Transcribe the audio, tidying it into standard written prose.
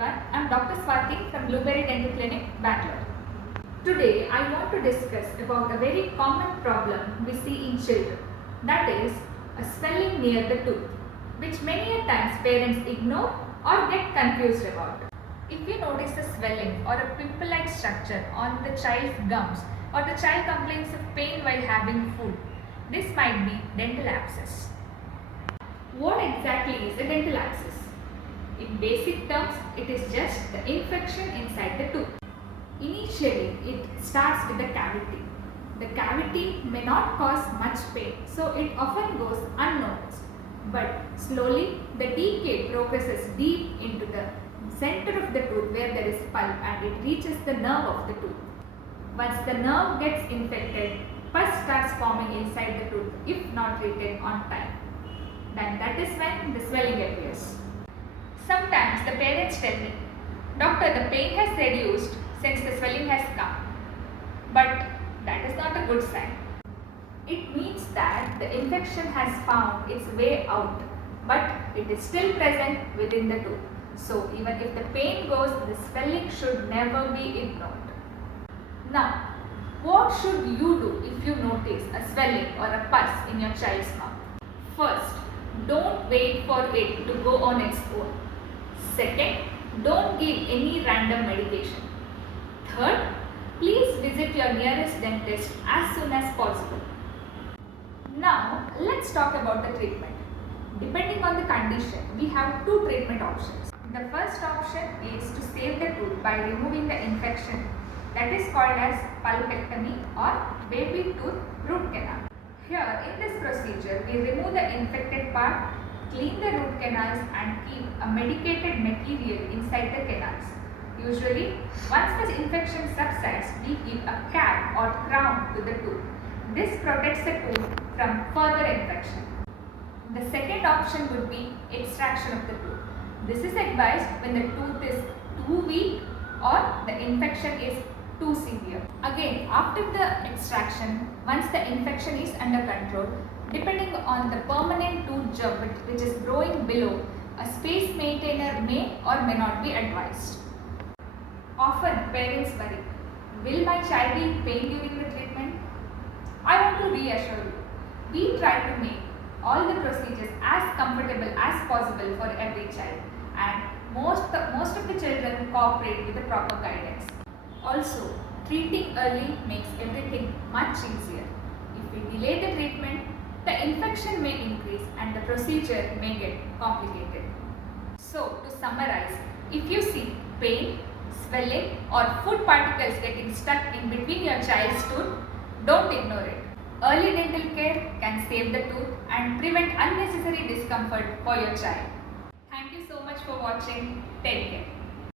everyone, I am Dr. Swati from Blueberry Dental Clinic, Bangalore. Today I want to discuss about a very common problem we see in children, that is a swelling near the tooth, which many a times parents ignore or get confused about. If you notice a swelling or a pimple-like structure on the child's gums or the child complains of pain while having food, this might be dental abscess. What exactly is a dental abscess? In basic terms, it is just the infection inside the tooth. Initially, it starts with the cavity. The cavity may not cause much pain, so it often goes unnoticed. But slowly, the decay progresses deep into the center of the tooth where there is pulp and it reaches the nerve of the tooth. Once the nerve gets infected, pus starts forming inside the tooth if not treated on time. Then that is when the swelling appears. Sometimes the parents tell me, "Doctor, the pain has reduced since the swelling has come." But that is not a good sign. It means that the infection has found its way out, but it is still present within the tooth. So even if the pain goes, the swelling should never be ignored. Now, what should you do if you notice a swelling or a pus in your child's mouth? First, don't wait for it to go on its own. Second, don't give any random medication. Third, please visit your nearest dentist as soon as possible. Now, let's talk about the treatment. Depending on the condition, we have two treatment options. The first option is to save the tooth by removing the infection, that is called as pulpectomy or baby tooth root canal. Here, in this procedure, we remove the infected part, clean the root canals and keep a medicated material inside the canals. Usually, once the infection subsides, we give a cap or crown to the tooth. This protects the tooth from further infection. The second option would be extraction of the tooth. This is advised when the tooth is too weak or the infection is too severe. Again, after the extraction, once the infection is under control, depending on the permanent tooth germ which is growing below, a space maintainer may or may not be advised. Often parents worry, will my child be in pain during the treatment? I want to reassure you, we try to make all the procedures as comfortable as possible for every child, and most of the children cooperate with the proper guidance. Also, treating early makes everything much easier. If we delay the treatment, the infection may increase and the procedure may get complicated. So, to summarize, if you see pain, swelling or food particles getting stuck in between your child's tooth, don't ignore it. Early dental care can save the tooth and prevent unnecessary discomfort for your child. Thank you so much for watching. Take care.